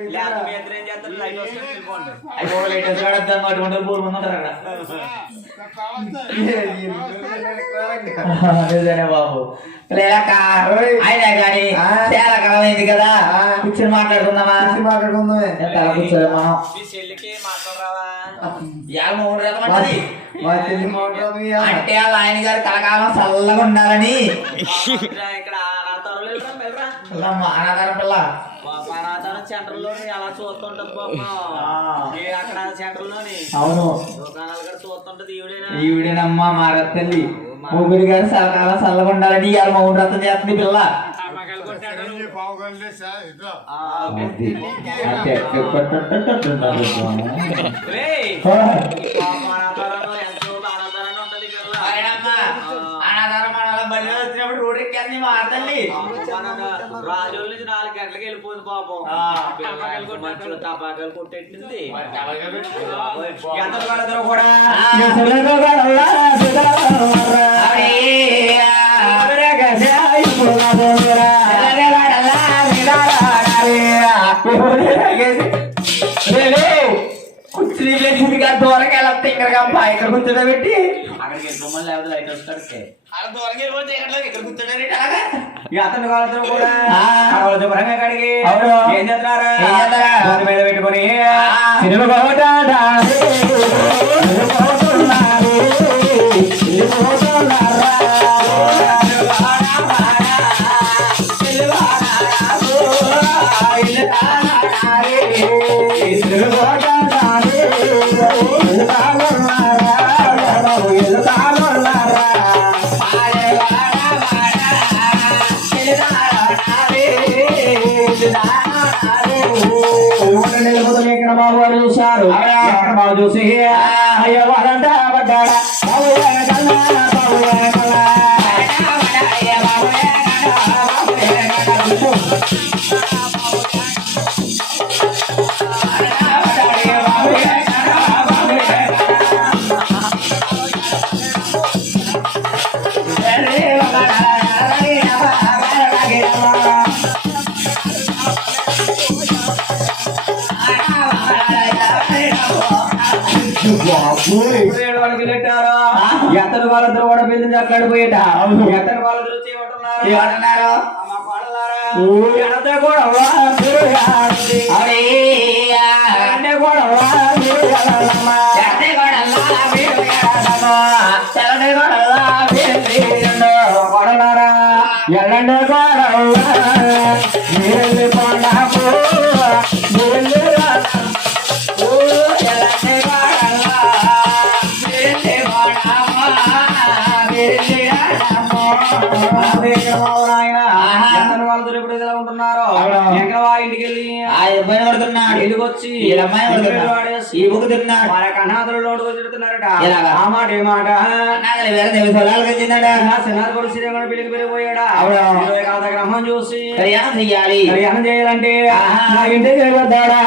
నిజమే బాబు. లేక అయినా కానీ చాలా కాలమైంది కదా. కూర్చొని మాట్లాడుకుందామా? మాట్లాడుకుందామే. తల అంటే వాళ్ళ ఆయన గారు కలకాలం చల్లగా ఉండాలని. ఇక్కడ అనాథారం పిల్ల పాప అనాథాలు సెంటర్లోని అలా చూస్తుంటది నేను అక్కడ సెంటర్లోని అవును దుకాణాలు కూడా చూస్తుంటది ఈవిడేనా ఈవిడేనమ్మా మా రత్తల్లి ముగ్గురు గారు చల్లకాలం చల్లగా ఉండాలని ఇవాళ మూడు రథం చేస్తుంది పిల్ల టపాకాయలు రాజుల నుంచి నాలుగు గంటలకు వెళ్ళిపోయింది పాపం. కొట్టినట్లు టపాకాయలు కొట్టేట్టింది. ఎంతలు పడతారో కూడా. ఇక్కడ కూర్చోబెట్టి అక్కడికి వెళ్ళిపోమని లేకపోతే లైట్ వస్తాడు దూరంగా వెళ్ళిపోతే ఇక్కడ అతని వాళ్ళతో కూడా. ఏం చేస్తున్నారా? ఏం చేస్తారా? మీద పెట్టుకొని. సినిమా ఎక్కడ వాళ్ళతో కూడా పెళ్ళి చక్కడిపోయేట ఎత్తడి వాళ్ళతో చేయమంటున్నారు ఏమంటున్నారు? ఊ. ఎడతే కూడా వచ్చి ఈ బుక్ తిన్నాడు. మన కన్నాదులు లోటుకు తిడుతున్నారట ఎలాగా? ఆ మాట ఏ మాట. అన్నగలి వేరే దేవి సొలాలకు వచ్చిందడా సినార్ కొడు శ్రీరంగం పెళ్ళికి పెరిగిపోయాడా అవును. ఇరవై కాల గ్రహం చూసి కళ్యాణం చెయ్యాలి. కళ్యాణం చేయాలంటే ఆహా. నా ఇంటికి వద్దాడా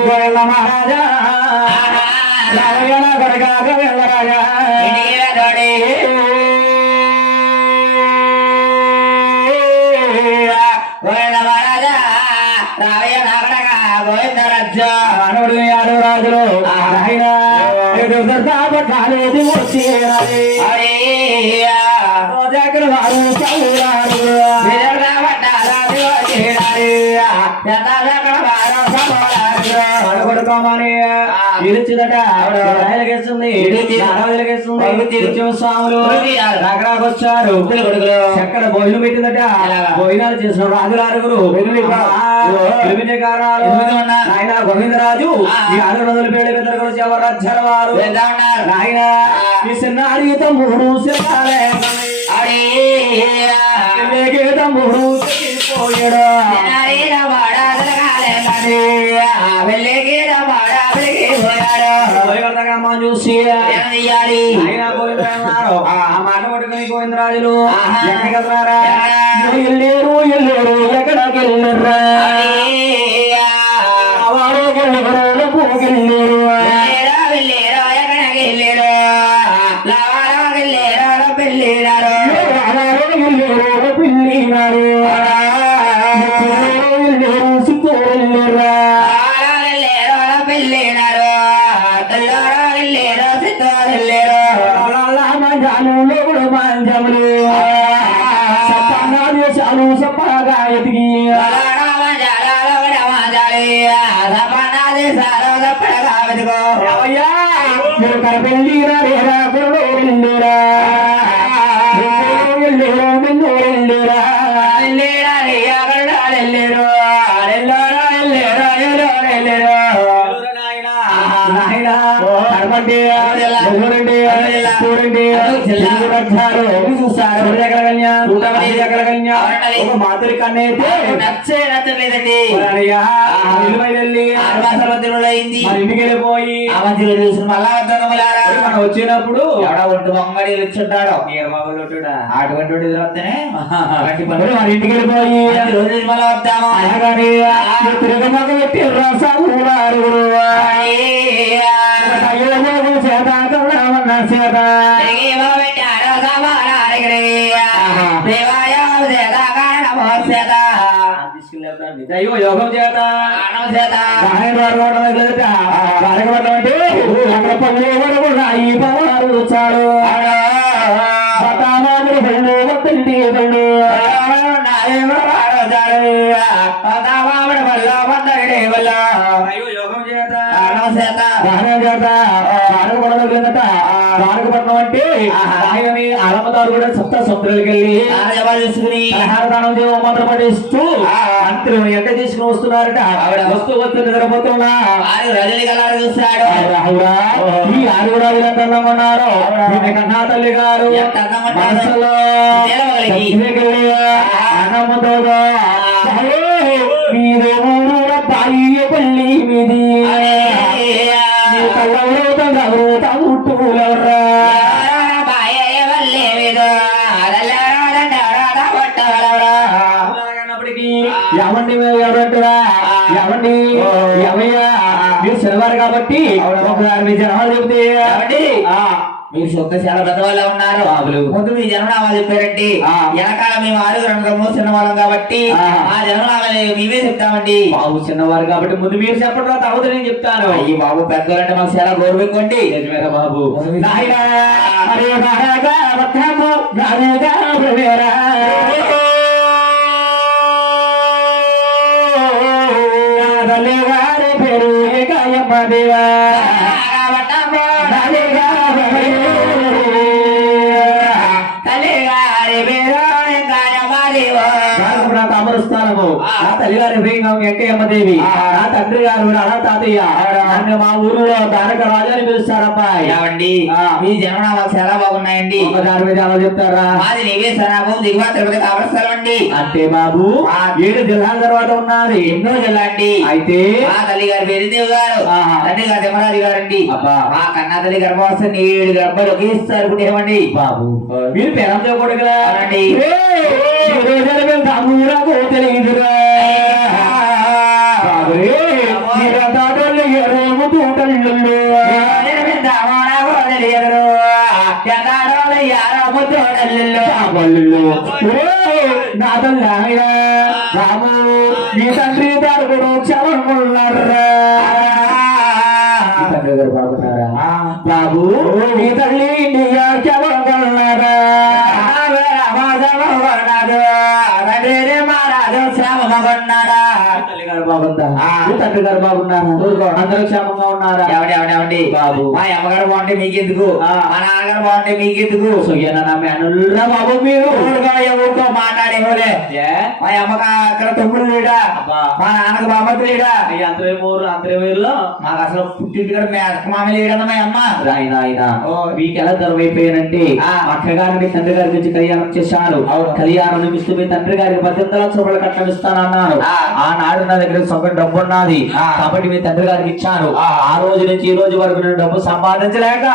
గోవింద మహారాజా. వెళ్ళరాజా రావయ్య నాగడగా, గోవింద రాజ్యా. యారు రాజులు ఆయన వచ్చి అయ్యా. వారు చదువురాడు విజయనగర పట్టాలాది వారం పడుకోమని ఇరుచుదట రాయలకేస్తుంది స్వాములు. చక్కడ భోజనం పెట్టిందట? భోజనాలు చేసిన రాజుల ఆరుగురు. ఆయన గోవిందరాజు. ఈ ఆరు రోజులు పేడ పెద్దలు కూడా ఎవరు రాజ్యాల వారు? వెళ్తా ఉన్నారు. నాయన ఆ. ఈ చిన్న అడిగిత మూడు మూడు పోయాడు ఆ మాట పట్టుకుని గోవిందరాజులు. ఎక్కడికి ఎక్కడికి వెళ్ళరా? వెళ్ళేరా, ఎక్కడికి వెళ్ళేరు? పిల్లినారు మీరు కరపెళ్ళిరా రేరా గురుడు వెళ్ళిరా వెళ్ళిరా మిన్ను వెళ్ళిరా నాయనా. కనపండి చూడండి చూడండి. ఒక మాతృ నచ్చే నచ్చలేదండి వెళ్ళిపోయి చూసిన మళ్ళా మనం వచ్చినప్పుడు ఎవడ ఒంటి వంగడి వచ్చుంటాడో అటువంటి మన ఇంటికి వెళ్ళిపోయి రోజు మళ్ళా వద్దాము అనగానే తిరగమగ పెట్టి రసాలు చేత కళ్ళమన్న చేత తిరిగేమో పెట్టాడు సమానానికి దేవాయ చేత కారణమో చేత అయ్యో యోగం చేత భారగవడం అంటే అక్కడ పళ్ళు వరకు రాయి పవారు వచ్చాడు యోగం చేత వాహనం చేత భారగపడడం లేదట అంటే ఆయనని అలమదారు కూడా సప్త సముద్రాలకు వెళ్ళి ఆహారదానం దేవ మంత్ర పడిస్తూ మంత్రులు ఎంట తీసుకుని వస్తున్నారట ఆవిడ వస్తూ వస్తూ నిద్రపోతున్నా ఈ ఆరుగురు ఈమె కన్నా తల్లి గారు. మనసులో ఆనందంతో ఊరు బాయి పల్లి మీది మీ కళ్ళలో ఎవండి ఎవరంటారా ఎవండి ఎవయ్యా మీరు శనివారు కాబట్టి మీ జనాలు చెబితే మీరు సొంత చాలా పెద్దవాళ్ళ ఉన్నారు. ముందు మీ జన్మనామాలు చెప్పారండి ఆ. వెనకాల మేము ఆరుగురు అందరము చిన్నవాళ్ళం కాబట్టి ఆ. జన్మనామాలు మేమే చెప్తామండి. బాబు చిన్నవారు కాబట్టి ముందు మీరు చెప్పడం తర్వాత నేను చెప్తాను. అయ్యి బాబు పెద్దలంటే మాకు చాలా నిజమేరా బాబు. నాయనా, నాకు నా తల్లిగారి భీంగం వెంకయ్యమ్మదేవి. నా తండ్రి గారు అలా తాతయ్య. నన్ను మా ఊరిలో తారక రాజు అని పిలుస్తారబ్బాయి. ఏమండి? ఆ. మీ జన్మనామాలు చాలా బాగున్నాయండి. ఒక దాని మీద అలా చెప్తారా? మాది నీవే సనాభం దిగువ తిరుపతి కావలస్థలం అండి అంటే బాబు ఆ. ఏడు జిల్లాల తర్వాత ఉన్నది ఎన్నో జిల్లా అండి అయితే? మా తల్లి గారు. బెరిదేవి గారు. తండ్రి గారు తిమ్మరాజు గారండి. అబ్బా. మా కన్నా తల్లి గర్భవస్థ ఏడు గర్భాలు ఒకేసారి పుట్టేమండి బాబు. మీరు పెరం చేయకూడదురా అవునండి. తమ్ములకు తెలియదురా బాబురే, మీరు తాతలు ఎరేము తూటలు పళ్ళు నా తల్లి రాము నీ తండ్రి తరపుడు చవనున్నారా తండ్రి గారు బాగున్నారా బాబు నీ తల్లి ఇండియా చవనున్నారా తల్లి గారు బాగుందా? ఆ. తండ్రి గారు బాగున్నారా? అందరూ క్షేమంగా ఉన్నారా? బాబు. మా అమ్మగారు బాగుంటే మీకెందుకు? ఆ. మా నాన్నగారు బాగుంటే మీకెందుకు? సొయ్యన బాబు మీరు. ఎవరితో? మా అమ్మకి అక్కడ తమ్ముడు లేడా. మా నాన్నకు బామ్మతి లేడా? ఈ అంతరేమూరు అంతరేమూరులో మాకు అసలు పుట్టింటి కూడా మీ అక్క మామ లేడన్న మా అమ్మ. ఆయన ఓ. మీకు ఎలా దూరం అయిపోయానంటే ఆ. మా అక్కగారు మీ తండ్రి గారి నుంచి కళ్యాణం చేశాను. కళ్యాణం మీ తండ్రి గారికి పద్దెనిమిది లక్షల రూపాయల కట్నం ఇస్తాను ఇస్తాను ఆ. ఆనాడు నా దగ్గర సొంత డబ్బు ఉన్నది ఆ. కాబట్టి మీ తండ్రి గారికి ఇచ్చాను ఆ. ఆ రోజు నుంచి ఈ రోజు వరకు నేను డబ్బు సంపాదించలేక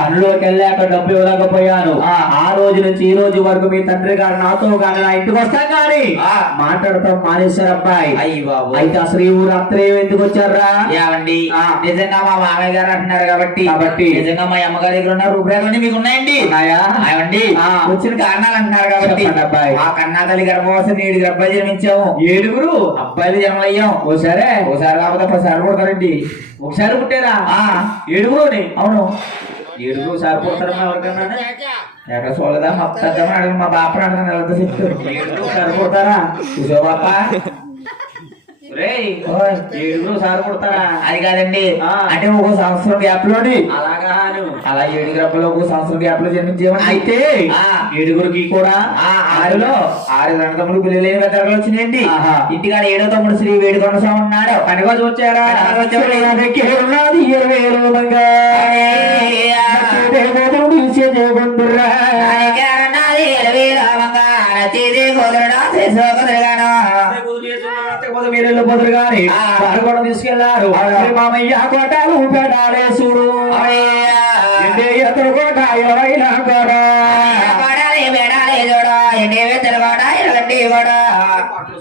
అందులోకి వెళ్ళాక డబ్బు ఇవ్వలేకపోయాను ఆ. ఆ రోజు నుంచి ఈ రోజు వరకు మీ తండ్రి గారు నాతో కానీ నా ఇంటికి వస్తాం కానీ ఆ. మాట్లాడతాం మానేశారు అబ్బాయి అయ్యి బాబు అయితే అసలు ఈ ఊరు అత్తరేం ఎందుకు వచ్చారా ఏమండి ఆ. నిజంగా మా మామయ్య గారు అంటున్నారు కాబట్టి కాబట్టి. నిజంగా మా అమ్మగారి దగ్గర ఉన్న రూపాయలు మీకు ఉన్నాయండి ఉన్నాయా? ఏమండి ఆ. వచ్చిన కారణాలు అంటున్నారు కాబట్టి అబ్బాయి. మా కన్నా తల్లి గర్భవసం ఏడు అబ్బాయి జన్మించాము ఏడుగురు అబ్బాయిలు జన్మలయ్యాం ఓసారే ఒకసారి కాకపోతే ఒకసారి కొడతారండి. ఒకసారి పుట్టారా? ఆ. ఏడుగురుని అవును. ఏడుగురు సరిపోతారమ్మా ఎవరికన్నా ఎక్కడ చూడదా మా పెద్దమ్మ అడుగు మా బాపని అడుగు నెలతో చెప్తారు. ఏడుగురు ఏడుగురు సరిపోతారా అది కాదండి. అంటే ఒక సంవత్సరం గ్యాప్లోని. అలాగా. అలా ఏడు గ్రబ్బలో ఒక సంవత్సరం గ్యాప్లో జన్మించేవాడి అయితే. ఏడుగురికి కూడా ఆ ఆరులో ఆరు తమ్ముడు పిల్లలు పెద్దలు వచ్చినాయండి. ఆహా. ఇంటికాడ ఏడో తమ్ముడు శ్రీ వేడుకొండ స్వామి ఉన్నాడు. కనుక వచ్చాడు. ఉన్నది ఇరవై వేలు బంగా దేవుడు ఇచ్చే దేవుడురా. మీరు వెళ్ళి పోదురు గాని. వారు కూడా తీసుకెళ్ళారు మామయ్య కోటాలు పెట్టాలేసుడు ఎన్ని ఎత్తులు కోట ఎవరైనా కూడా.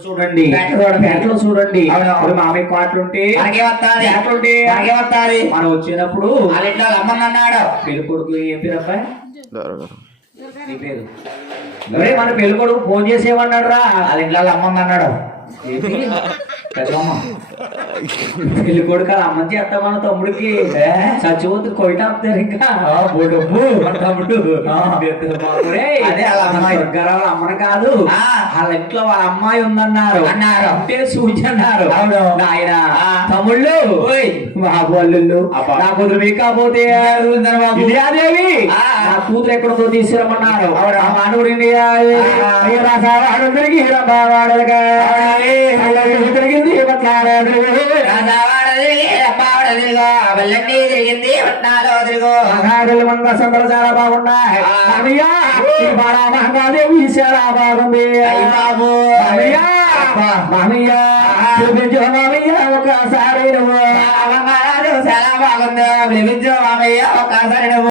చూడండి. పెట్టలు చూడండి. మామయ్య కోట్లు ఉంటే కోట్లుంటే మనం వచ్చినప్పుడు అమ్మన్నాడు పెళ్ళి కొడుకు ఏం పేరు అబ్బాయి? మన పెళ్ళి కొడుకు ఫోన్ చేసేమన్నాడు రా వాళ్ళ ఇంట్లో అమ్మన్నాడు ఏంటి? పెళ్ళి కొడుకు అమ్మ చేస్తా మన తమ్ముడికి చచ్చిపోతు ఇంకా డబ్బు మన తమ్ముడు అదే వాళ్ళ వాళ్ళ అమ్మని కాదు. వాళ్ళ ఇంట్లో వాళ్ళ అమ్మాయి ఉందన్నారు అన్నారు. అంటే సూచి అన్నారు అవును. నాయన ఆ. తమ్ముళ్ళు ఓయ్. మా అబ్బా. నా కూతురు మీకు కాకపోతే. విద్యాదేవి. నా కూతురు ఎక్కడితో తీసుకురమ్మన్నారు మానవుడు ఆ. రాసావాడు తిరిగి అవన్నీ తిరిగింది పట్నాలో తిరిగో మహాగలి మంద సందలు చాలా బాగున్నాయి ఆ. మహాదేవి చాలా బాగుంది బాబు. చూపించు మామయ్య ఒకసారి నువ్వు చాలా బాగుంది పిలిపించు మామయ్య నువ్వు